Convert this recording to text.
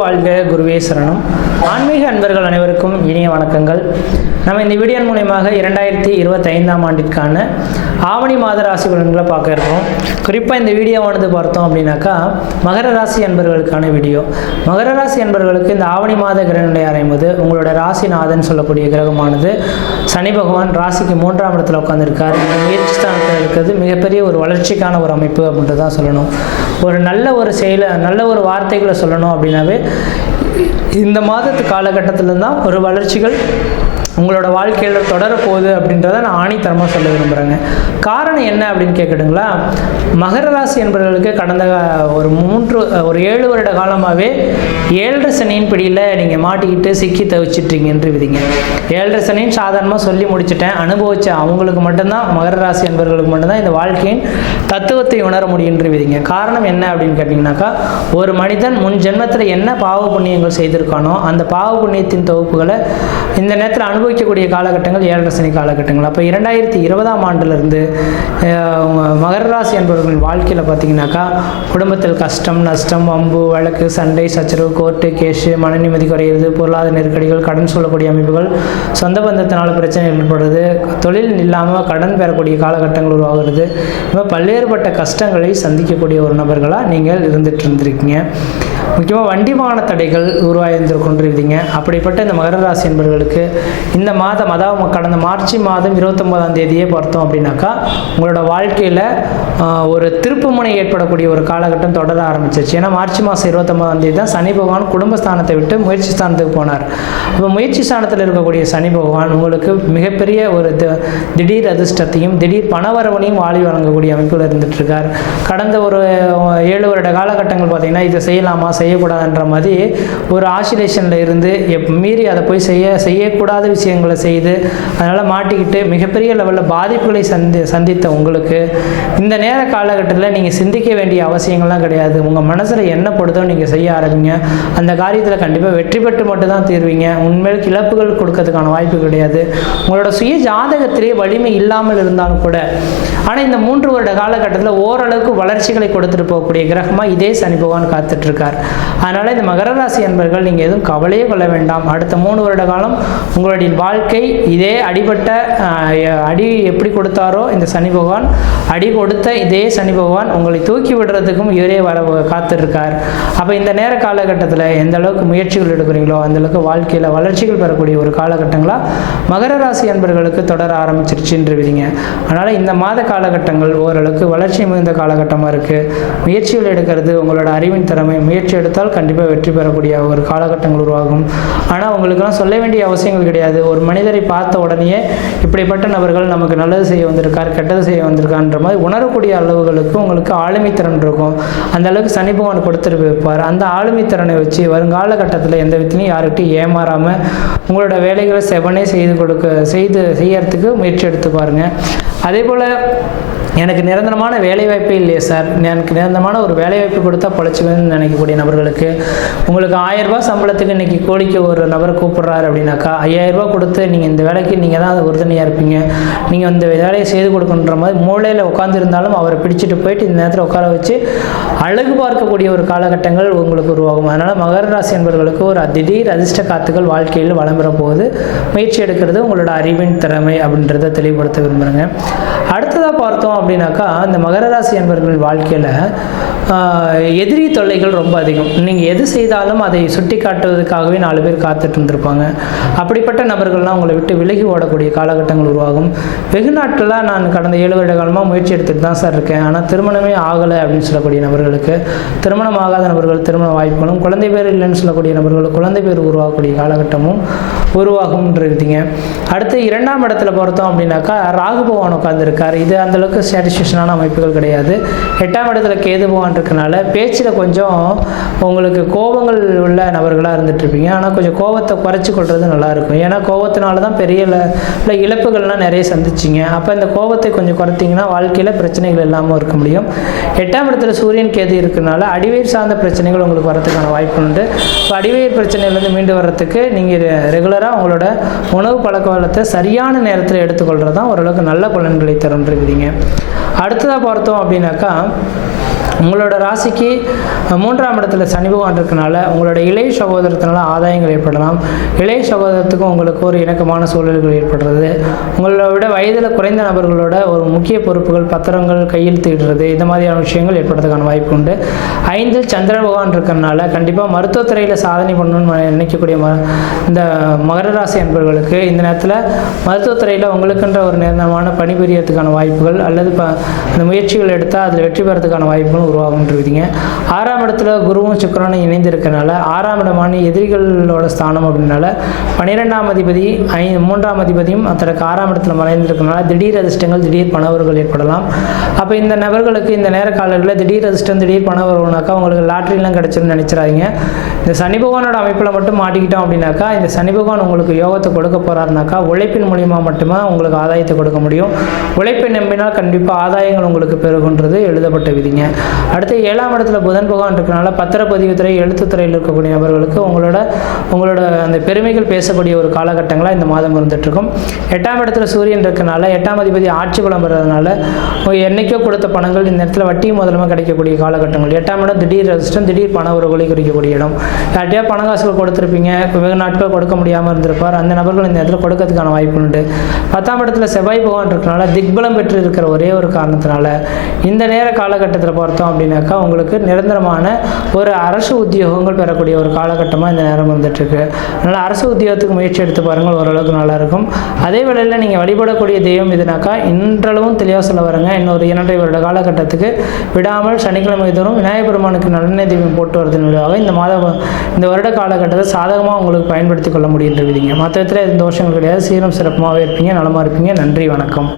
வாழ்க, குருவே சரணம். ஆன்மீக அன்பர்கள் அனைவருக்கும் இனிய வணக்கங்கள். நம்ம இந்த வீடியோ மூலமாக 2025ஆம் ஆண்டிற்கான ஆவணி மாத ராசி பலன்களை பார்க்க இருக்கோம். குறிப்பாக இந்த வீடியோவானது பார்த்தோம் அப்படின்னாக்கா மகர ராசி அன்பர்களுக்கான வீடியோ. மகர ராசி அன்பர்களுக்கு இந்த ஆவணி மாத கிரகநிலை ஆரம்பித்து உங்களோட ராசிநாதன் சொல்லக்கூடிய கிரகமானது சனி பகவான் ராசிக்கு 3ஆம் இடத்துல உட்காந்துருக்கார். இந்த முயற்சி ஸ்தானத்தில் இருக்கிறது மிகப்பெரிய ஒரு வளர்ச்சிக்கான ஒரு அமைப்பு அப்படின்ட்டு தான் சொல்லணும். ஒரு நல்ல ஒரு செயலை, நல்ல ஒரு வார்த்தைகளை சொல்லணும் அப்படின்னாவே இந்த மாதத்து காலகட்டத்தில் தான் ஒரு வளர்ச்சிகள் உங்களோட வாழ்க்கையில் தொடரப்போகுது அப்படின்றத நான் ஆணித்தரமாக சொல்ல விரும்புகிறேங்க. காரணம் என்ன அப்படின்னு கேட்குதுங்களா, மகர ராசி என்பவர்களுக்கு கடந்த ஒரு 7 வருட காலமாகவே 7.5 சனியின் பிடியில் நீங்கள் மாட்டிக்கிட்டு சிக்கி தவிச்சிட்றீங்கன்று விதிங்க. 7.5 சனின்னு சாதாரணமாக சொல்லி முடிச்சுட்டேன். அனுபவித்த அவங்களுக்கு மட்டும்தான், மகர ராசி என்பவர்களுக்கு மட்டும்தான் இந்த வாழ்க்கையின் தத்துவத்தை உணர முடியுன்று விதிங்க. காரணம் என்ன அப்படின்னு கேட்டிங்கனாக்கா, ஒரு மனிதன் முன் ஜென்மத்தில் என்ன பாவ புண்ணியங்கள் செய்திருக்கானோ அந்த பாவ புண்ணியத்தின் தொகுப்புகளை இந்த நேரத்தில் அனுபவிக்கக்கூடிய காலகட்டங்கள் 7.5 சனி காலகட்டங்கள். அப்போ 2020ஆம் ஆண்டிலிருந்து மகர ராசி என்பவர்களின் வாழ்க்கையில் பார்த்தீங்கன்னாக்கா குடும்பத்தில் கஷ்டம், நஷ்டம், வம்பு, வழக்கு, சண்டை, சச்சரவு, கோர்ட்டு கேஸு, மன நிம்மதி குறையிறது, பொருளாதார நெருக்கடிகள், கடன் சொல்லக்கூடிய அமைப்புகள், சொந்த பந்தத்தினால் பிரச்சனை ஏற்படுறது, தொழில் இல்லாமல் கடன் பெறக்கூடிய காலகட்டங்கள் உருவாகிறது. இப்போ பல்வேறுபட்ட கஷ்டங்களை சந்திக்கக்கூடிய ஒரு நபர்களாக நீங்கள் இருந்துகிட்டு முக்கியமாக வண்டி வாகன தடைகள் உருவாகியிருந்திருக்கின்றீங்க. அப்படிப்பட்ட இந்த மகர ராசி என்பவர்களுக்கு இந்த மாதம், அதாவது கடந்த மார்ச் மாதம் 29ஆம் தேதியே பார்த்தோம் அப்படின்னாக்கா உங்களோட வாழ்க்கையில் ஒரு திருப்புமுனை ஏற்படக்கூடிய ஒரு காலகட்டம் தொடர ஆரம்பிச்சிருச்சு. ஏன்னா மார்ச் மாதம் 29ஆம் தேதி தான் சனி பகவான் குடும்பஸ்தானத்தை விட்டு முயற்சி ஸ்தானத்துக்கு போனார். அப்போ முயற்சி ஸ்தானத்தில் இருக்கக்கூடிய சனி பகவான் உங்களுக்கு மிகப்பெரிய ஒரு திடீர் அதிர்ஷ்டத்தையும் திடீர் பணவரவனையும் வாழி வழங்கக்கூடிய அமைப்பில் இருந்துட்டு இருக்கார். கடந்த ஒரு 7 வருட காலகட்டங்கள் பார்த்தீங்கன்னா இதை செய்யலாமா செய்யக்கூடாதுன்ற மாதிரி ஒரு ஆசிலேஷனில் இருந்து மீறி அதை போய் செய்யக்கூடாத விஷயங்களை செய்து அதனால் மாட்டிக்கிட்டு மிகப்பெரிய லெவலில் பாதிப்புகளை சந்தித்த உங்களுக்கு இந்த நேர காலகட்டத்தில் நீங்கள் சிந்திக்க வேண்டிய அவசியங்கள்லாம் கிடையாது. உங்கள் மனசில் என்ன படுதோ நீங்கள் செய்ய ஆரம்பிங்க. அந்த காரியத்தில் கண்டிப்பாக வெற்றி பெற்று மட்டும்தான் தீர்வீங்க. உண்மையில் இழப்புகள் கொடுக்கறதுக்கான வாய்ப்பு கிடையாது. உங்களோட சுய ஜாதகத்திலே வலிமை இல்லாமல் இருந்தாலும் கூட, ஆனால் இந்த 3 வருட காலகட்டத்தில் ஓரளவுக்கு வளர்ச்சிகளை கொடுத்துட்டு போகக்கூடிய கிரகமாக இதே சனி பகவான் காத்துட்ருக்கார். அதனால் இந்த மகர ராசி என்பவர்கள் நீங்கள் எதுவும் கவலையே கொள்ள வேண்டாம். அடுத்த 3 வருட காலம் உங்களுடைய வாழ்க்கை இதே அடி எப்படி கொடுத்தாரோ இந்த சனி பகவான், அடி கொடுத்த இதே சனி பகவான் உங்களை தூக்கி விடுறதுக்கும் இவரே காத்திருக்கார். அப்போ இந்த நேர காலகட்டத்தில் எந்த அளவுக்கு முயற்சிகள் எடுக்கிறீங்களோ அந்த அளவுக்கு வாழ்க்கையில் வளர்ச்சிகள் பெறக்கூடிய ஒரு காலகட்டங்களாக மகர ராசி என்பவர்களுக்கு தொடர ஆரம்பிச்சிருச்சுன்று விதிங்க. அதனால் இந்த மாத காலகட்டங்கள் ஓரளவுக்கு வளர்ச்சி மிகுந்த காலகட்டமாக இருக்குது. முயற்சிகள் எடுக்கிறது உங்களோட அறிவின் திறமை. முயற்சி எடுத்தால் கண்டிப்பாக வெற்றி பெறக்கூடிய ஒரு காலகட்டங்கள் உருவாகும். ஆனால் உங்களுக்கெல்லாம் சொல்ல வேண்டிய அவசியங்கள் கிடையாது. ஒரு மனிதரை பார்த்த உடனேயே இப்படிப்பட்ட நபர்கள் நமக்கு நல்லது செய்ய வந்திருக்கார், கெட்டது செய்ய வந்திருக்கான்ற மாதிரி உணரக்கூடிய அளவுகளுக்கு உங்களுக்கு ஆளுமை திறன் இருக்கும். அந்த அளவுக்கு சனி பகவான் கொடுத்துட்டு வைப்பார். அந்த ஆளுமை திறனை வச்சு வருங்கால கட்டத்தில் எந்த விதத்திலையும் யார்கிட்டையும் ஏமாறாமல் உங்களோட வேலைகளை செவனே செய்யறதுக்கு முயற்சி எடுத்து பாருங்கள். அதே போல் எனக்கு நிரந்தரமான வேலைவாய்ப்பே இல்லையே சார், எனக்கு நிரந்தரமான ஒரு வேலைவாய்ப்பு கொடுத்தா பொழைச்சிக்கணும்னு நினைக்கக்கூடிய நபர்களுக்கு உங்களுக்கு 1000 ரூபாய் சம்பளத்துக்கு இன்றைக்கி கோடிக்கு ஒரு நபர் கூப்பிட்றாரு அப்படின்னாக்கா 5000 ரூபா கொடுத்து நீங்கள் இந்த வேலைக்கு நீங்கள் தான் உறுதுணையாக இருப்பீங்க. நீங்கள் இந்த வேலையை செய்து கொடுக்கணுன்ற மாதிரி மூளையில் உட்காந்துருந்தாலும் அவரை பிடிச்சிட்டு போயிட்டு இந்த நேரத்தில் உட்கார வச்சு அழகு பார்க்கக்கூடிய ஒரு காலகட்டங்கள் உங்களுக்கு உருவாகும். அதனால் மகர ராசி என்பவர்களுக்கு ஒரு திடீர் அதிர்ஷ்ட காத்துக்கள் வாழ்க்கையில் வளம் பெற போகுது. முயற்சி எடுக்கிறது உங்களோட அறிவின் திறமை அப்படின்றத தெளிவுபடுத்த விரும்புகிறேங்க. அடுத்ததாக பார்த்தோம் அப்படின்னாக்கா இந்த மகர ராசி என்பவர்கள் வாழ்க்கையில் எதிரி தொல்லைகள் ரொம்ப அதிகம். நீங்கள் எது செய்தாலும் அதை சுட்டி காட்டுவதற்காகவே 4 பேர் காத்துட்டு இருந்திருப்பாங்க. அப்படிப்பட்ட நபர்கள்லாம் உங்களை விட்டு விலகி ஓடக்கூடிய காலகட்டங்கள் உருவாகும். வெகு நாட்களாக நான் கடந்த 7 வருட காலமாக முயற்சி எடுத்துகிட்டு தான் சார் இருக்கேன், ஆனால் திருமணமே ஆகலை அப்படின்னு சொல்லக்கூடிய நபர்களுக்கு திருமணம் ஆகாத நபர்கள் திருமண வாய்ப்புகளும், குழந்தை பேர் இல்லைன்னு சொல்லக்கூடிய நபர்கள் குழந்தை பேர் உருவாகக்கூடிய காலகட்டமும் உருவாகும்ன்றீங்க. அடுத்து 2ஆம் இடத்துல பார்த்தோம் அப்படின்னாக்கா ராகு பகவான் உட்கார்ந்துருக்கார். இது அந்தளவுக்கு சாட்டிஸ்ஃபேக்ஷனான அமைப்புகள் கிடையாது. 8ஆம் இடத்துல கேது பகவான் இருக்கனால பேச்சில் கொஞ்சம் உங்களுக்கு கோபங்கள் உள்ள நபர்களாக இருந்துகிட்ருப்பீங்க. ஆனால் கொஞ்சம் கோபத்தை குறைச்சி கொள்வது நல்லாயிருக்கும். ஏன்னா கோபத்தினால தான் பெரிய இழப்புகள்லாம் நிறைய சந்திச்சிங்க. அப்போ இந்த கோபத்தை கொஞ்சம் குறைத்திங்கன்னா வாழ்க்கையில் பிரச்சனைகள் இல்லாமல் இருக்க முடியும். 8ஆம் இடத்துல சூரியன் கேது இருக்கிறனால அடிவயிறு சார்ந்த பிரச்சனைகள் உங்களுக்கு வரதுக்கான வாய்ப்பு உண்டு. இப்போ அடிவயிறு பிரச்சனையிலேருந்து மீண்டு வர்றதுக்கு நீங்கள் ரெகுலராக உங்களோட உணவு பழக்க வழக்கத்தை சரியான நேரத்தில் எடுத்துக்கொள்கிறது தான் ஓரளவுக்கு நல்ல பலன்களை தருன்றீங்க. அடுத்ததாக பார்த்தோம் அப்படின்னாக்கா உங்களோட ராசிக்கு 3ஆம் இடத்துல சனி பகவான் இருக்கனால உங்களோட இளைய சகோதரத்தினால ஆதாயங்கள் ஏற்படலாம். இளைய சகோதரத்துக்கும் உங்களுக்கு ஒரு இணக்கமான சூழல்கள் ஏற்படுறது, உங்களோட விட வயதில் குறைந்த நபர்களோட ஒரு முக்கிய பொறுப்புகள், பத்திரங்கள் கையெழுத்திடுறது, இந்த மாதிரியான விஷயங்கள் ஏற்படுறதுக்கான வாய்ப்பு உண்டு. 5இல் சந்திர பகவான் இருக்கிறனால கண்டிப்பாக மருத்துவத்துறையில் சாதனை பண்ணணும்னு நினைக்கக்கூடிய இந்த மகர ராசி அன்பர்களுக்கு இந்த நேரத்தில் மருத்துவத்துறையில் உங்களுக்குன்ற ஒரு நிரந்தரமான பணிபுரியறதுக்கான வாய்ப்புகள் அல்லது அந்த முயற்சிகள் எடுத்தால் அதில் வெற்றி பெறதுக்கான வாய்ப்புகள் உருவாகுன்றீங்க. 6ஆம் இடத்துல குருவும் சுக்கிரனும் இணைந்து இருக்கனால 6ஆம் இடமான எதிரிகளோட ஸ்தானம் அப்படின்னால 12ஆம் அதிபதி 3ஆம் அதிபதியும் அதற்கு 6ஆம் இடத்துல மறைந்திருக்கனால திடீர் அதிர்ஷ்டங்கள், திடீர் பணவர்கள் ஏற்படலாம். அப்போ இந்த நபர்களுக்கு இந்த நேர காலங்களில் திடீர் அதிர்ஷ்டம், திடீர் பணவர்கள்னாக்கா உங்களுக்கு லாட்ரிலாம் கிடைச்சிருன்னு நினைச்சிடாதீங்க. இந்த சனி பகவானோட அமைப்பில் மட்டும் மாட்டிக்கிட்டோம் அப்படின்னாக்கா இந்த சனி பகவான் உங்களுக்கு யோகத்தை கொடுக்க போறாருனாக்கா உழைப்பின் மூலியமாக மட்டுமே உங்களுக்கு ஆதாயத்தை கொடுக்க முடியும். உழைப்பை நம்பினால் கண்டிப்பாக ஆதாயங்கள் உங்களுக்கு பெருகுன்றது எழுதப்பட்ட விதிங்க. அடுத்து 7ஆம் இடத்துல புதன் பகவான் இருக்கனால பத்திரப்பதிவுத்துறை, எழுத்துத்துறையில் இருக்கக்கூடிய நபர்களுக்கு உங்களோட அந்த பெருமைகள் பேசக்கூடிய ஒரு காலகட்டங்களாக இந்த மாதம் இருந்துகிட்ருக்கும். 8ஆம் இடத்துல சூரியன் இருக்கனால 8ஆம் அதிபதி ஆட்சி பலம் பெறதுனால என்னைக்கோ கொடுத்த பணங்கள் இந்த இடத்துல வட்டி முதலமாக கிடைக்கக்கூடிய காலகட்டங்கள். 8ஆம் இடம் திடீர் அதிர்ஷ்டம், திடீர் பண உறவுகளை குறிக்கக்கூடிய இடம். யார்ட்டையா பணங்காசுகள் கொடுத்துருப்பீங்க, வெகு நாட்கள் கொடுக்க முடியாமல் இருந்திருப்பார், அந்த நபர்கள் இந்த இடத்துல கொடுக்கறதுக்கான வாய்ப்பு உண்டு. 10ஆம் இடத்துல செவ்வாய் பகவான் இருக்கனால திக்பலம் பெற்று இருக்கிற ஒரே ஒரு காரணத்தினால இந்த நேர காலகட்டத்தில் பார்த்தோம் அப்படின்னாக்கா உங்களுக்கு நிரந்தரமான ஒரு அரசு உத்தியோகங்கள் பெறக்கூடிய ஒரு காலகட்டமாக இந்த நேரம் வந்துட்டு இருக்கு. அதனால் அரசு உத்தியோகத்துக்கு முயற்சி எடுத்து பாருங்கள், ஓரளவுக்கு நல்லா இருக்கும். அதே வேளையில் நீங்கள் வழிபடக்கூடிய தெய்வம் இதுனாக்கா இன்றளவும் தெளிவாக சொல்ல வரங்க, இன்னொரு 2.5 வருட காலகட்டத்துக்கு விடாமல் சனிக்கிழமை தோறும் விநாயகர் பெருமானுக்கு நல்லெண்ணெய் தீபம் போட்டு வரது மூலமாக இந்த வருட காலகட்டத்தை சாதகமாக உங்களுக்கு பயன்படுத்தி கொள்ள முடியுன்றீங்க. மற்ற விதத்தில் எந்த தோஷங்கள் கிடையாது. சீரும் சிறப்புமாகவே இருப்பீங்க, நலமாக இருப்பீங்க. நன்றி, வணக்கம்.